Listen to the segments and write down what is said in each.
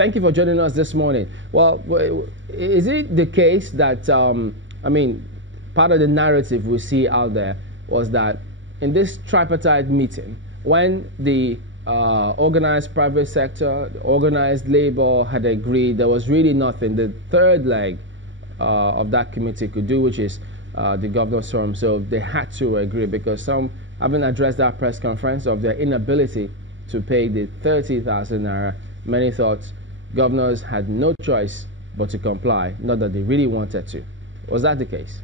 Thank you for joining us this morning. Well, is it the case that, I mean, part of the narrative we see out there was that in this tripartite meeting, when the organized private sector, the organized labor had agreed, there was really nothing the third leg of that committee could do, which is the governor's forum. So they had to agree, because some haven't addressed that press conference of their inability to pay the 30,000 naira. Many thought governors had no choice but to comply, not that they really wanted to. Was that the case?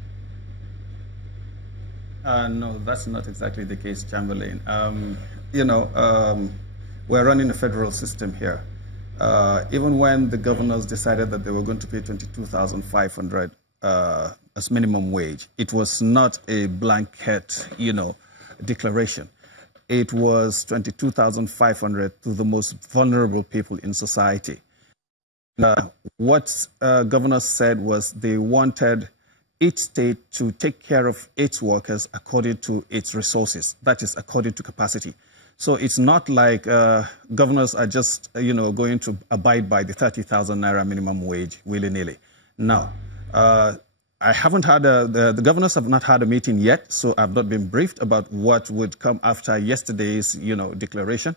No, that's not exactly the case, Chamberlain. We're running a federal system here. Even when the governors decided that they were going to pay 22,500 as minimum wage, it was not a blanket, declaration. It was 22,500 to the most vulnerable people in society. What governors said was they wanted each state to take care of its workers according to its resources, that is, according to capacity. So it's not like governors are just, going to abide by the 30,000 naira minimum wage willy-nilly. Now, I haven't had the governors have not had a meeting yet, so I've not been briefed about what would come after yesterday's, declaration.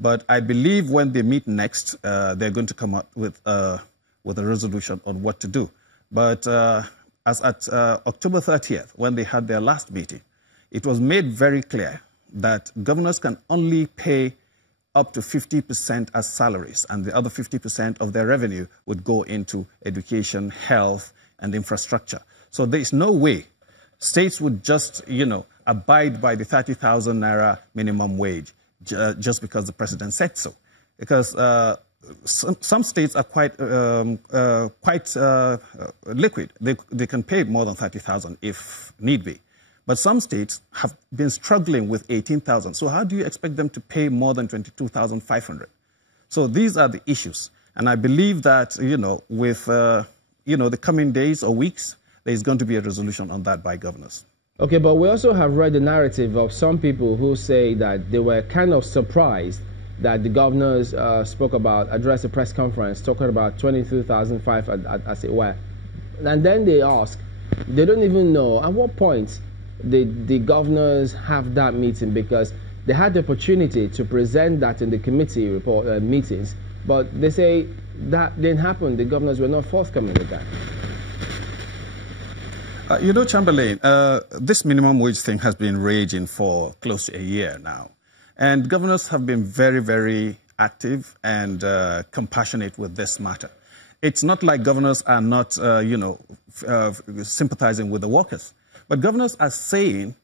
But I believe when they meet next, they're going to come up with a resolution on what to do. But as at October 30th, when they had their last meeting, it was made very clear that governors can only pay up to 50% as salaries, and the other 50% of their revenue would go into education, health, and infrastructure. So there is no way states would just, abide by the 30,000 naira minimum wage just because the president said so. Because some states are quite liquid. They can pay more than 30,000 if need be. But some states have been struggling with 18,000. So how do you expect them to pay more than 22,500? So these are the issues. And I believe that, with the coming days or weeks, there's going to be a resolution on that by governors. Okay, but we also have read the narrative of some people who say that they were kind of surprised that the governors addressed a press conference talking about 22,500 as it were. And then they ask, they don't even know at what point the governors have that meeting, because they had the opportunity to present that in the committee report meetings, but they say that didn't happen. The governors were not forthcoming with that. Chamberlain, this minimum wage thing has been raging for close to a year now. And governors have been very, very active and compassionate with this matter. It's not like governors are not, sympathizing with the workers. But governors are saying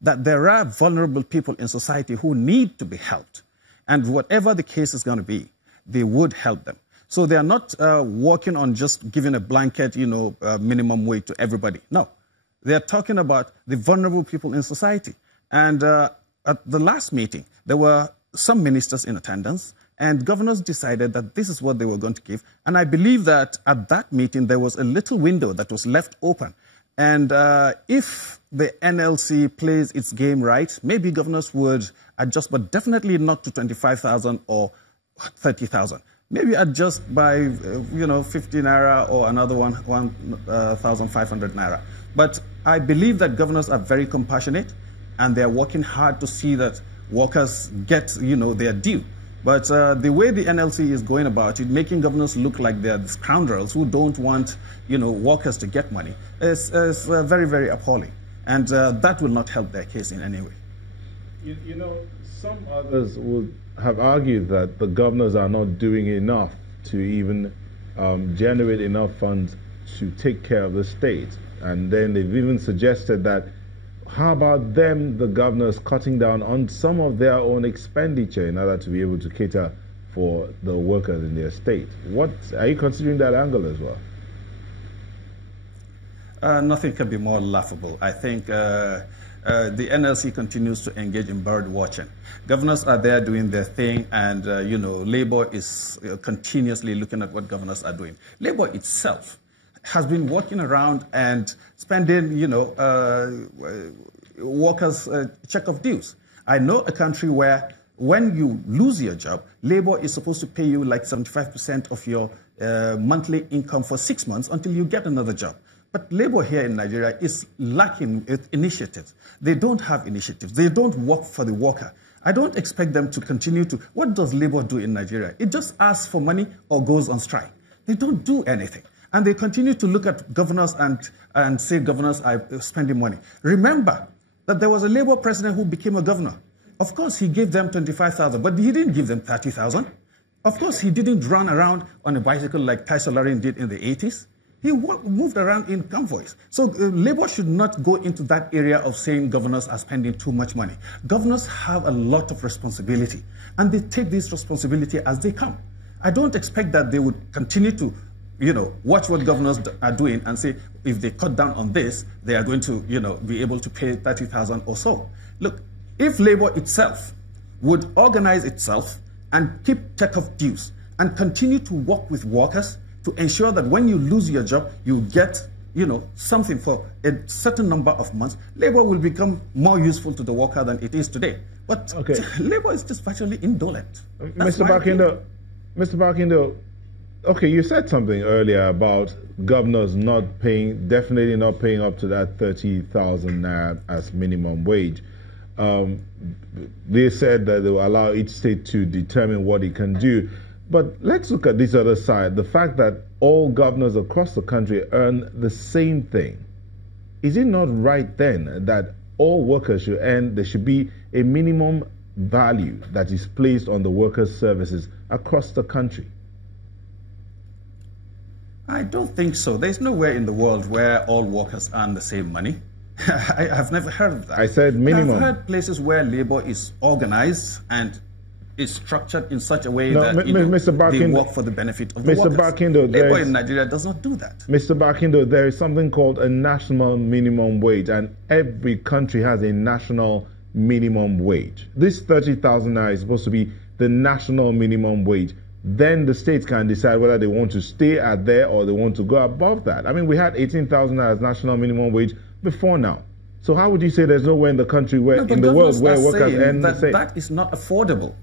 that there are vulnerable people in society who need to be helped. And whatever the case is going to be, they would help them. So they are not working on just giving a blanket, minimum wage to everybody. No, they are talking about the vulnerable people in society. And at the last meeting, there were some ministers in attendance, and governors decided that this is what they were going to give. And I believe that at that meeting, there was a little window that was left open. And if the NLC plays its game right, maybe governors would adjust, but definitely not to 25,000 or 30,000. Maybe adjust by, 50 naira or another 1,500 naira. But I believe that governors are very compassionate, and they're working hard to see that workers get, their due. But the way the NLC is going about it, making governors look like they're the scoundrels who don't want, workers to get money, is very, very appalling. And that will not help their case in any way. Some others would have argued that the governors are not doing enough to even generate enough funds to take care of the state. And then they've even suggested that, how about them, the governors, cutting down on some of their own expenditure in order to be able to cater for the workers in their state? What are you considering that angle as well? Nothing can be more laughable. I think the NLC continues to engage in bird watching. Governors are there doing their thing, and labor is continuously looking at what governors are doing. Labor itself has been walking around and spending, workers' check of dues. I know a country where when you lose your job, labor is supposed to pay you like 75% of your monthly income for 6 months until you get another job. But labor here in Nigeria is lacking with initiatives. They don't have initiatives. They don't work for the worker. I don't expect them to continue to. What does labor do in Nigeria? It just asks for money or goes on strike. They don't do anything. And they continue to look at governors and say governors are spending money. Remember that there was a labor president who became a governor. Of course, he gave them 25,000, but he didn't give them 30,000. Of course, he didn't run around on a bicycle like Ty Solarin did in the 80s. He moved around in convoys. So labor should not go into that area of saying governors are spending too much money. Governors have a lot of responsibility, and they take this responsibility as they come. I don't expect that they would continue to, watch what governors are doing and say, if they cut down on this, they are going to, be able to pay 30,000 or so. Look, if labor itself would organize itself and keep take-off dues and continue to work with workers to ensure that when you lose your job, you get, something for a certain number of months, labor will become more useful to the worker than it is today. But labor is just virtually indolent. Mr. Barkindo, okay, you said something earlier about governors definitely not paying up to that 30,000 naira as minimum wage. They said that they will allow each state to determine what it can do. But let's look at this other side, the fact that all governors across the country earn the same thing. Is it not right then that all workers should earn, there should be a minimum value that is placed on the workers' services across the country? I don't think so. There's nowhere in the world where all workers earn the same money. I have never heard of that. I said minimum. I've heard places where labor is organized and is structured in such a way that they work for the benefit of the workers. Mr. Barkindo, labor in Nigeria does not do that. Mr. Barkindo, there is something called a national minimum wage, and every country has a national minimum wage. This 30,000 naira is supposed to be the national minimum wage. Then the states can decide whether they want to stay at there or they want to go above that. I mean, we had 18,000 naira as national minimum wage before now. So how would you say there's nowhere in the country where, in the world, where workers earn the same? That is not affordable.